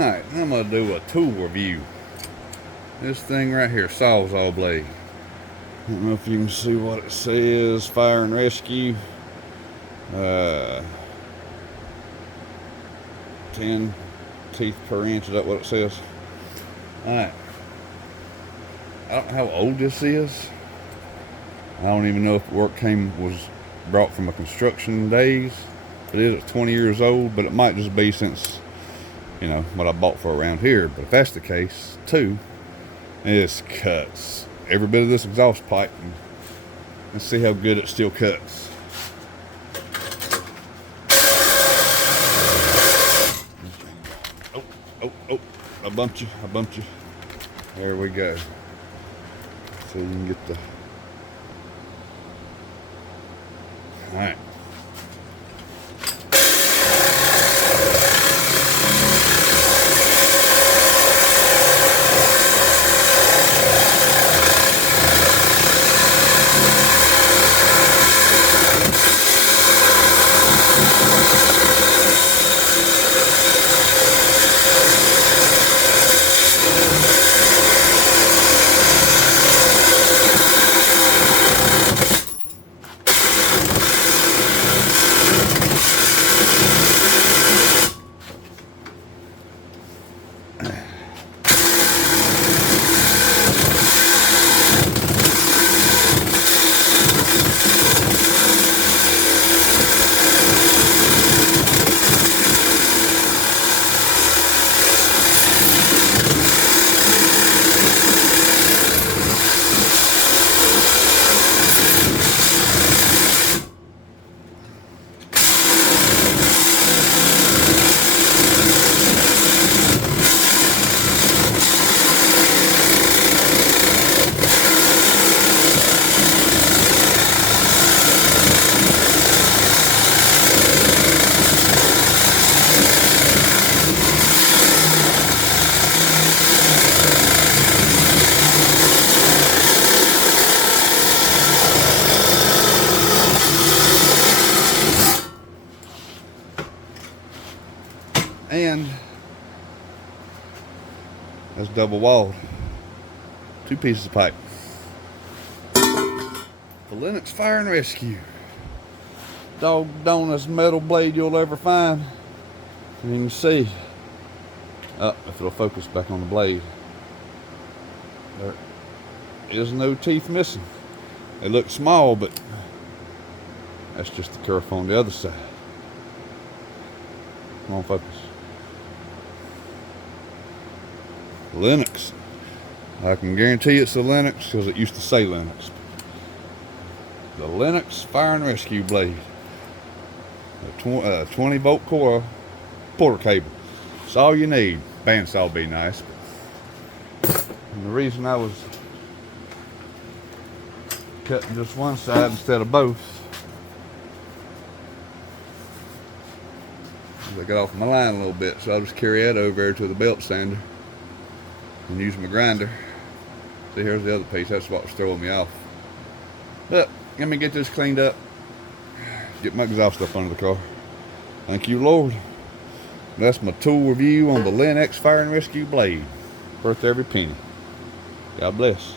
Alright, I'm going to do a tool review. This thing right here, Sawzall blade. I don't know if you can see what it says. Fire and rescue. 10 teeth per inch. Is that what it says? Alright. I don't know how old this is. I don't even know if the work was brought from a construction days. It is 20 years old, but it might just be since, you know, what I bought for around here. But if that's the case, too, this cuts every bit of this exhaust pipe. And let's see how good it still cuts. Oh, I bumped you. There we go. So you can get the... Alright. And that's double walled. 2 pieces of pipe. The Lennox Fire and Rescue. Doggonest metal blade you'll ever find. And you can see, if it'll focus back on the blade, there is no teeth missing. They look small, but that's just the kerf on the other side. Come on, focus. Lennox. I can guarantee it's the Lennox because it used to say Lennox. The Lennox Fire and Rescue blade. A 20 volt coil porter cable. That's all you need. Bandsaw would be nice. And the reason I was cutting just one side instead of both is I got off my line a little bit, so I'll just carry that over there to the belt sander and use my grinder. See, here's the other piece. That's what was throwing me off. But let me get this cleaned up, get my exhaust up under the car. Thank you, Lord. That's my tool review on the Lennox Fire and Rescue blade. Worth every penny. God bless.